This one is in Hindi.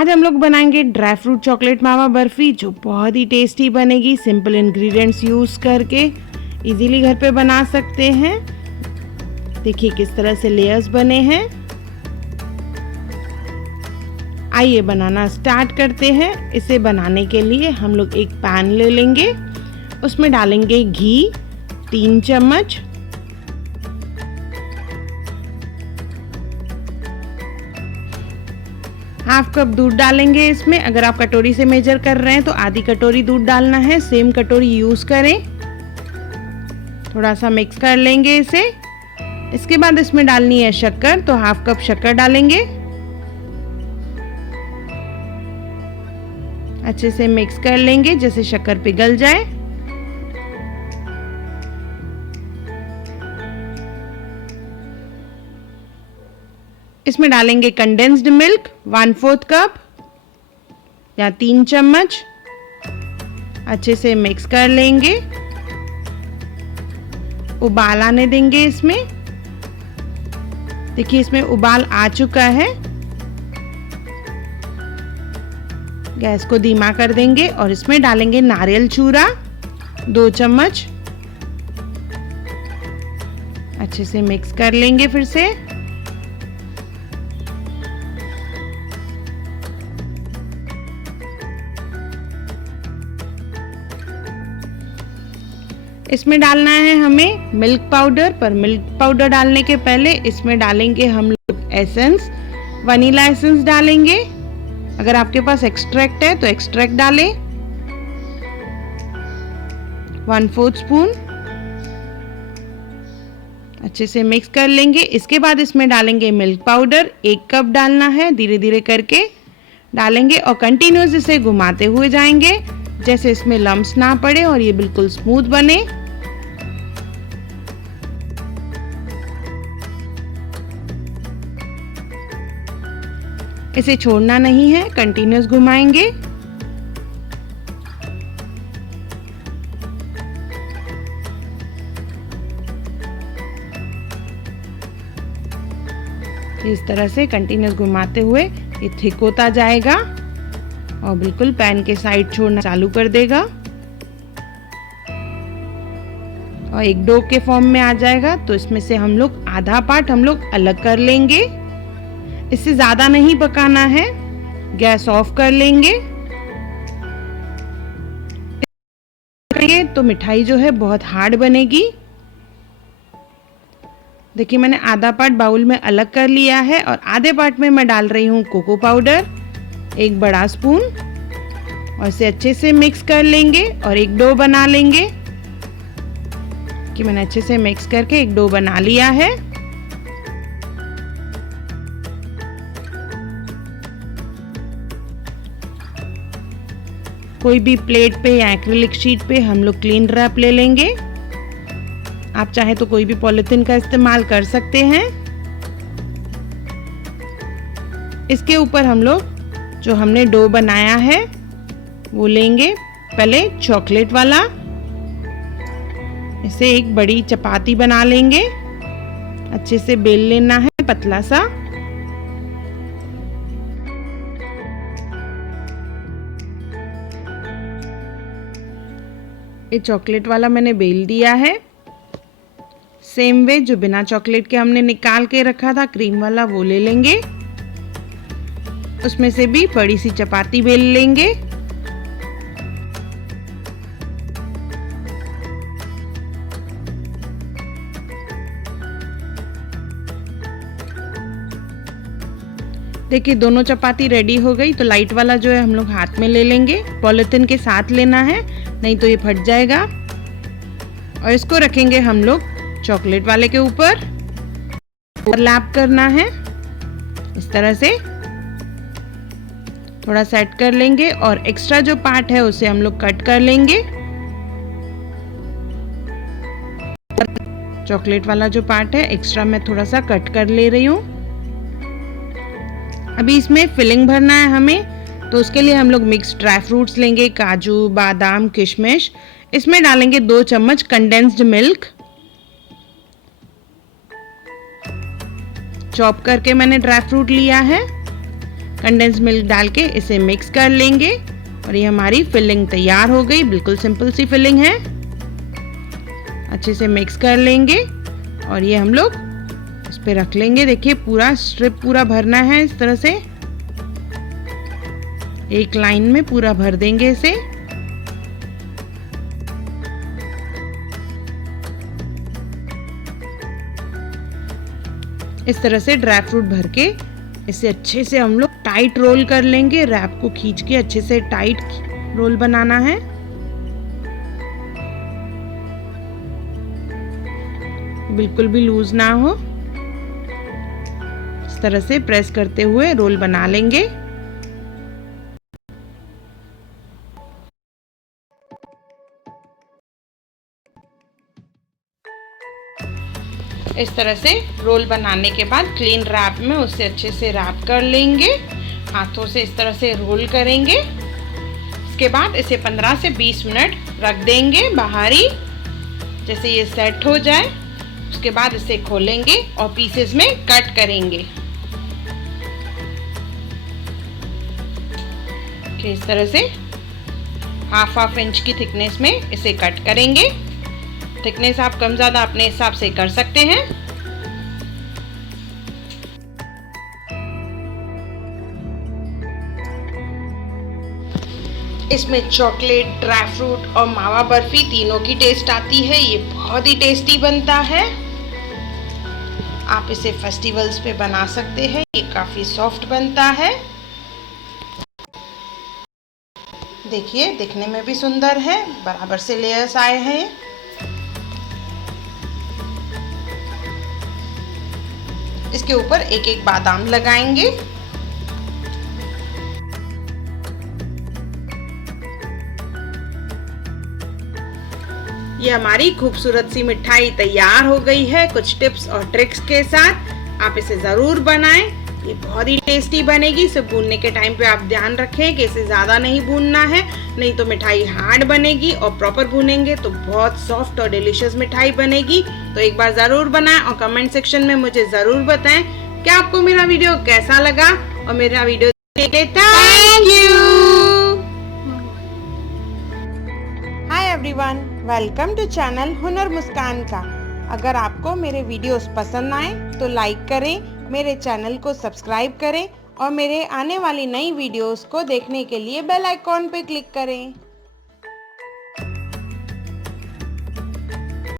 आज हम लोग बनाएंगे ड्राई फ्रूट चॉकलेट मावा बर्फ़ी, जो बहुत ही टेस्टी बनेगी। सिंपल इंग्रेडिएंट्स यूज़ करके इजीली घर पे बना सकते हैं। देखिए किस तरह से लेयर्स बने हैं। आइए बनाना स्टार्ट करते हैं। इसे बनाने के लिए हम लोग एक पैन ले लेंगे, उसमें डालेंगे घी 3 चम्मच, हाफ कप दूध डालेंगे इसमें। अगर आप कटोरी से मेजर कर रहे हैं तो आधी कटोरी दूध डालना है, सेम कटोरी यूज करें। थोड़ा सा मिक्स कर लेंगे इसे। इसके बाद इसमें डालनी है शक्कर, तो हाफ कप शक्कर डालेंगे। अच्छे से मिक्स कर लेंगे जैसे शक्कर पिघल जाए। इसमें डालेंगे कंडेंस्ड मिल्क 1/4 कप या 3 चम्मच। अच्छे से मिक्स कर लेंगे, उबाल आने देंगे इसमें। देखिए इसमें उबाल आ चुका है। गैस को धीमा कर देंगे और इसमें डालेंगे नारियल चूरा 2 चम्मच। अच्छे से मिक्स कर लेंगे फिर से। इसमें डालना है हमें मिल्क पाउडर, पर मिल्क पाउडर डालने के पहले इसमें डालेंगे हम लोग एसेंस, वनीला एसेंस डालेंगे। अगर आपके पास एक्सट्रैक्ट है तो एक्सट्रैक्ट डालें 1/4 स्पून। अच्छे से मिक्स कर लेंगे। इसके बाद इसमें डालेंगे मिल्क पाउडर 1 कप डालना है, धीरे धीरे करके डालेंगे और कंटिन्यूस इसे घुमाते हुए जाएंगे जैसे इसमें लम्प्स ना पड़े और ये बिल्कुल स्मूथ बने। इसे छोड़ना नहीं है, कंटिन्यूस घुमाएंगे। इस तरह से कंटिन्यूस घुमाते हुए ये थिक होता जाएगा और बिल्कुल पैन के साइड छोड़ना चालू कर देगा और एक डो के फॉर्म में आ जाएगा। तो इसमें से हम लोग आधा पार्ट हम लोग अलग कर लेंगे। इससे ज्यादा नहीं पकाना है, गैस ऑफ कर लेंगे। तो मिठाई जो है बहुत हार्ड बनेगी। देखिए मैंने आधा पार्ट बाउल में अलग कर लिया है और आधे पार्ट में मैं डाल रही हूँ कोको पाउडर 1 बड़ा स्पून और इसे अच्छे से मिक्स कर लेंगे और एक डो बना लेंगे। कि मैंने अच्छे से मिक्स करके एक डो बना लिया है। कोई भी प्लेट पे या एक्रिलिक शीट पे हम लोग क्लीन रैप ले लेंगे। आप चाहे तो कोई भी पॉलिथीन का इस्तेमाल कर सकते हैं। इसके ऊपर हम लोग जो हमने डो बनाया है वो लेंगे। पहले चॉकलेट वाला, इसे एक बड़ी चपाती बना लेंगे। अच्छे से बेल लेना है पतला सा। ये चॉकलेट वाला मैंने बेल दिया है। सेम वे जो बिना चॉकलेट के हमने निकाल के रखा था क्रीम वाला, वो ले लेंगे। उसमें से भी बड़ी सी चपाती बेल लेंगे। देखिए दोनों चपाती रेडी हो गई। तो लाइट वाला जो है हम लोग हाथ में ले लेंगे, पॉलिथीन के साथ लेना है नहीं तो ये फट जाएगा। और इसको रखेंगे हम लोग चॉकलेट वाले के ऊपर, ओवरलैप करना है इस तरह से। थोड़ा सेट कर लेंगे और एक्स्ट्रा जो पार्ट है उसे हम लोग कट कर लेंगे। चॉकलेट वाला जो पार्ट है एक्स्ट्रा मैं थोड़ा सा कट कर ले रही हूँ। अभी इसमें फिलिंग भरना है हमें, तो उसके लिए हम लोग मिक्स ड्राई फ्रूट्स लेंगे, काजू, बादाम, किशमिश। इसमें डालेंगे 2 चम्मच कंडेंस्ड मिल्क। चॉप करके मैंने ड्राई फ्रूट लिया है। कंडेंस मिल्क डाल के इसे मिक्स कर लेंगे और ये हमारी फिलिंग तैयार हो गई। बिल्कुल सिंपल सी फिलिंग है। अच्छे से मिक्स कर लेंगे और ये हम लोग इस पे रख लेंगे। देखिए पूरा स्ट्रिप पूरा भरना है, इस तरह से एक लाइन में पूरा भर देंगे इसे। इस तरह से ड्राई फ्रूट भर के इसे अच्छे से हम लोग टाइट रोल कर लेंगे। रैप को खींच के अच्छे से टाइट रोल बनाना है। बिल्कुल भी लूज ना हो। इस तरह से प्रेस करते हुए रोल बना लेंगे। इस तरह से रोल बनाने के बाद क्लीन रैप में उसे अच्छे से रैप कर लेंगे। हाथों से इस तरह से रोल करेंगे। इसके बाद इसे 15 से 20 मिनट रख देंगे बाहर ही, जैसे ये सेट हो जाए। उसके बाद इसे खोलेंगे और पीसेस में कट करेंगे। इस तरह से हाफ इंच की थिकनेस में इसे कट करेंगे। थिकनेस आप कम ज़्यादा अपने हिसाब से कर सकते हैं। इसमें चॉकलेट, ड्राई फ्रूट और मावा बर्फी तीनों की टेस्ट आती है। ये बहुत ही टेस्टी बनता है। आप इसे फेस्टिवल्स पे बना सकते हैं। ये काफ़ी सॉफ्ट बनता है। देखिए दिखने में भी सुंदर है, बराबर से लेयर्स आए हैं। इसके ऊपर एक एक बादाम लगाएंगे। ये हमारी खूबसूरत सी मिठाई तैयार हो गई है कुछ टिप्स और ट्रिक्स के साथ। आप इसे ज़रूर बनाएं। ये बहुत ही टेस्टी बनेगी। इसे भूनने के टाइम पे आप ध्यान रखें कि इसे ज़्यादा नहीं भूनना है, नहीं तो मिठाई हार्ड बनेगी। और प्रॉपर भूनेंगे तो बहुत सॉफ्ट और डिलीशियस मिठाई बनेगी। तो एक बार ज़रूर बनाएं और कमेंट सेक्शन में मुझे ज़रूर बताएं कि आपको मेरा वीडियो कैसा लगा। और मेरा वीडियो देखने thank you. Hi everyone, welcome to channel Hunar Muskan का। अगर आपको मेरे वीडियोस पसंद आए तो लाइक करें, मेरे चैनल को सब्सक्राइब करें और मेरे आने वाली नई वीडियोस को देखने के लिए बेल आइकॉन पे क्लिक करें।